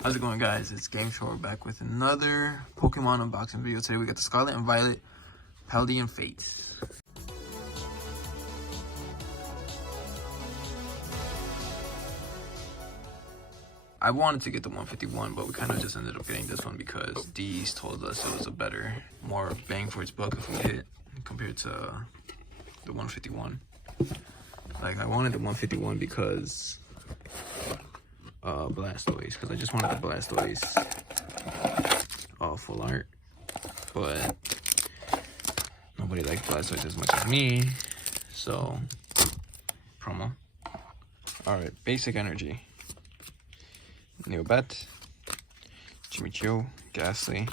How's it going, guys? It's Game Short back with another Pokemon unboxing video. Today we got the Scarlet and Violet Paldean Fates. I wanted to get the 151, but we kind of just ended up getting this one because D's told us it was a better, more bang for its buck if we hit compared to the 151. Like, I wanted the 151 because Blastoise, because I just wanted the Blastoise full art, but nobody likes Blastoise as much as me, so promo. Alright, basic energy. Neobet, Chimichio, Ghastly,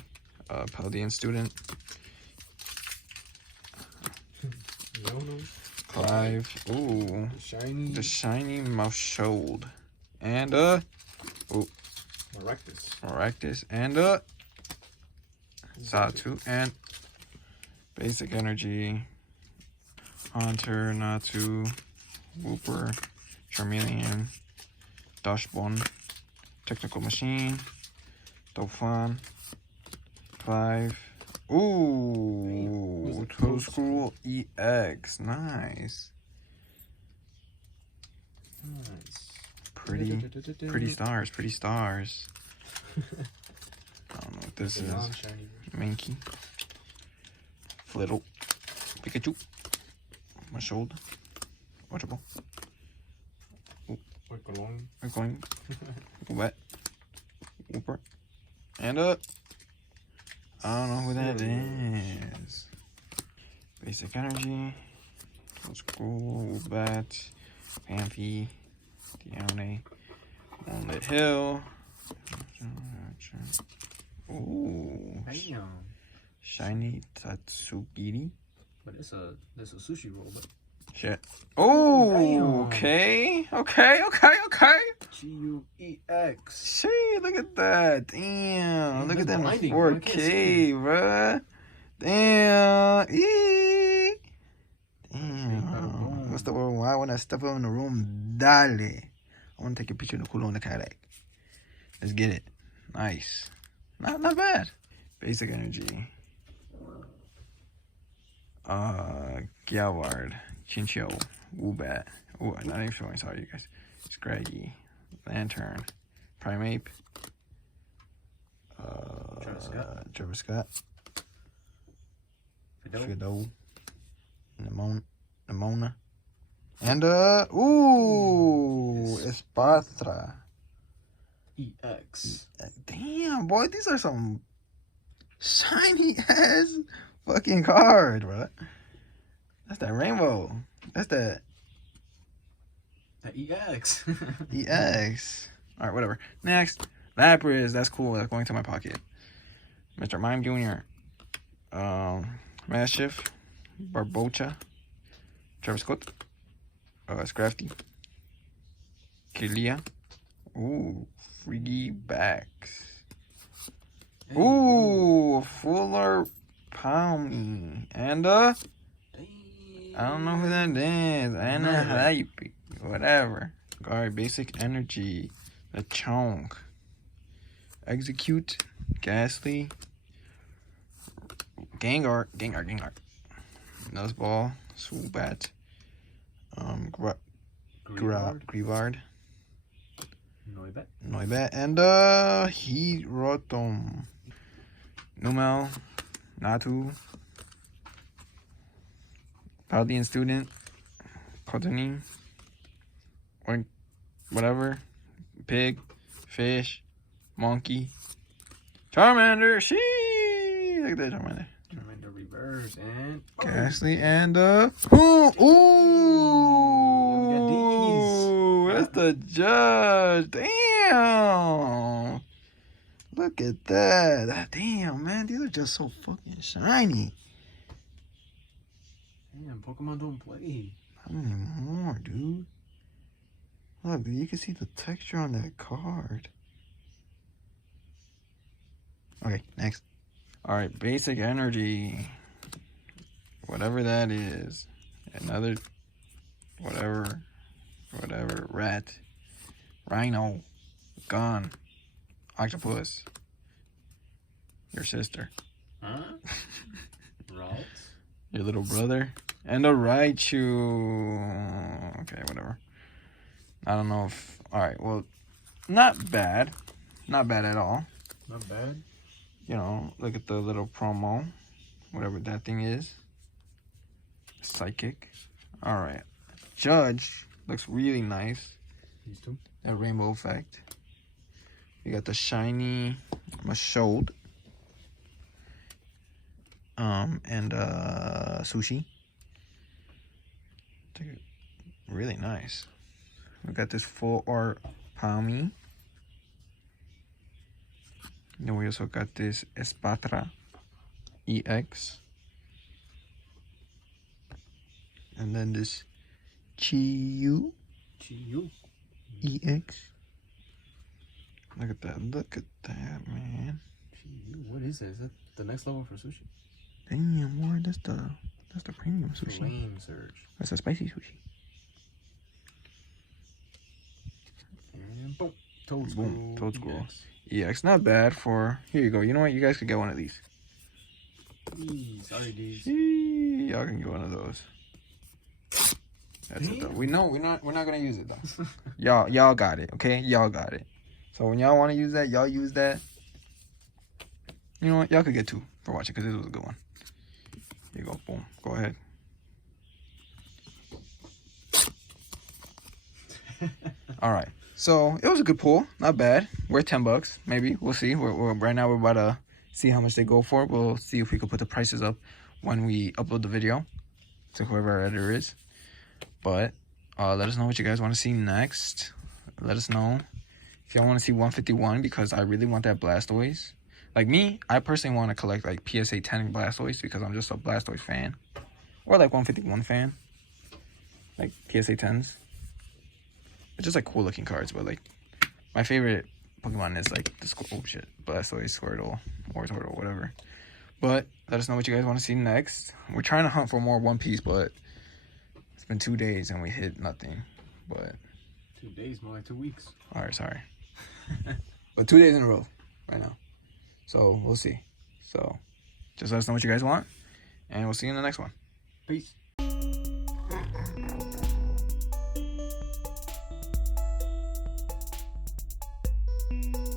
Paldean Student, Clive, ooh, the shiny Moushold, and Maractus, and Xatu, and basic energy, Haunter, Natu, Wooper, Charmeleon, Dashbon, Technical Machine, Dauphin, Clive, ooh, Toadstool EX, nice. Pretty stars. I don't know what this is. Mankey, Flittle, Pikachu, Mashold, Watchable, Oikoing, Wet, Wooper, and I don't know who that is. Basic energy, School, Bat, Pamphie, Dione, Moonlit Hill. Ooh. Damn. Shiny Tatsugiri. But it's a sushi roll, but shit. Oh, okay. GUEX. Shit, look at that. Damn. Look at that in 4K, bruh. Damn. Damn. What's the word? Why when I step up in the room? Dale. I want to take a picture of the culo in the kayak. Let's get it. Nice. Not bad. Basic energy. Gyalvard, Chinchou, Woobat. Oh, I'm not even showing. Sorry, you guys. Scraggy, Lantern, Primeape, Travis Scott, Fido, Nimona, and Espatra EX. Damn, boy, these are some shiny ass fucking card, bro. That's that rainbow. That's that EX. EX. All right, whatever. Next, Lapras. That's cool. That's going to my pocket. Mr. Mime Jr. Mastiff, Barbocha, Travis Scott, Scrafty, Kilia. Ooh, Freaky Backs. Ooh, Fuller Palmy. And I don't know who that is. And a hype. Whatever. Alright, basic energy. The Chonk. Execute. Ghastly. Gengar. Nuzball. Swoobat. Greavard. Noibat. And Hirotom. Numel. Natu. Paldean Student. Cottony. Or whatever. Pig. Fish. Monkey. Charmander. Shee! Look at that Charmander. Charmander reverse and Ghastly and ooh, that's the judge. Damn. Look at that. Damn, man. These are just so fucking shiny. Damn, Pokemon don't play. How many more, dude? Look, dude, you can see the texture on that card. Okay, next. Alright, basic energy. Whatever that is. Another whatever, rat, rhino, gun, Octopus. Your sister. Huh? Routes? Your little brother. And a Raichu. Okay, whatever. I don't know if... Alright, well, not bad. Not bad at all. Not bad. You know, look at the little promo. Whatever that thing is. Psychic. Alright. Judge looks really nice. These two. That rainbow effect. You got the shiny Mashold. And Sushi. Dude, really nice. We got this full art Palmy. Then we also got this Espatra EX. And then this Chiyu EX. Look at that. Look at that, man. What is it? Is that the next level for sushi? Damn, boy, that's the premium sushi. Flame Surge. That's a spicy sushi. And boom. Toad School. Boom. Toad School. EX. EX, not bad for... Here you go. You know what? You guys could get one of these. Sorry, D's. Y'all can get one of those. That's it, though. We know we're not gonna use it though. y'all got it, okay? Y'all got it. So when y'all want to use that, y'all use that. You know what? Y'all could get two for watching because this was a good one. Here you go. Boom. Go ahead. All right. So it was a good pull. Not bad. We're $10. Maybe we'll see. Right now we're about to see how much they go for. We'll see if we can put the prices up when we upload the video to whoever our editor is. But let us know what you guys want to see next. Let us know if y'all want to see 151 because I really want that Blastoise. Like me, I personally want to collect like PSA 10 Blastoise because I'm just a Blastoise fan. Or like 151 fan. Like PSA 10s. It's just like cool looking cards, but like my favorite Pokemon is like the Blastoise, Squirtle, or Turtle, whatever. But let us know what you guys want to see next. We're trying to hunt for more One Piece, but it's been 2 days and we hit nothing. But 2 days, more like 2 weeks. Alright, sorry. But 2 days in a row right now. So we'll see. So just let us know what you guys want. And we'll see you in the next one. Peace.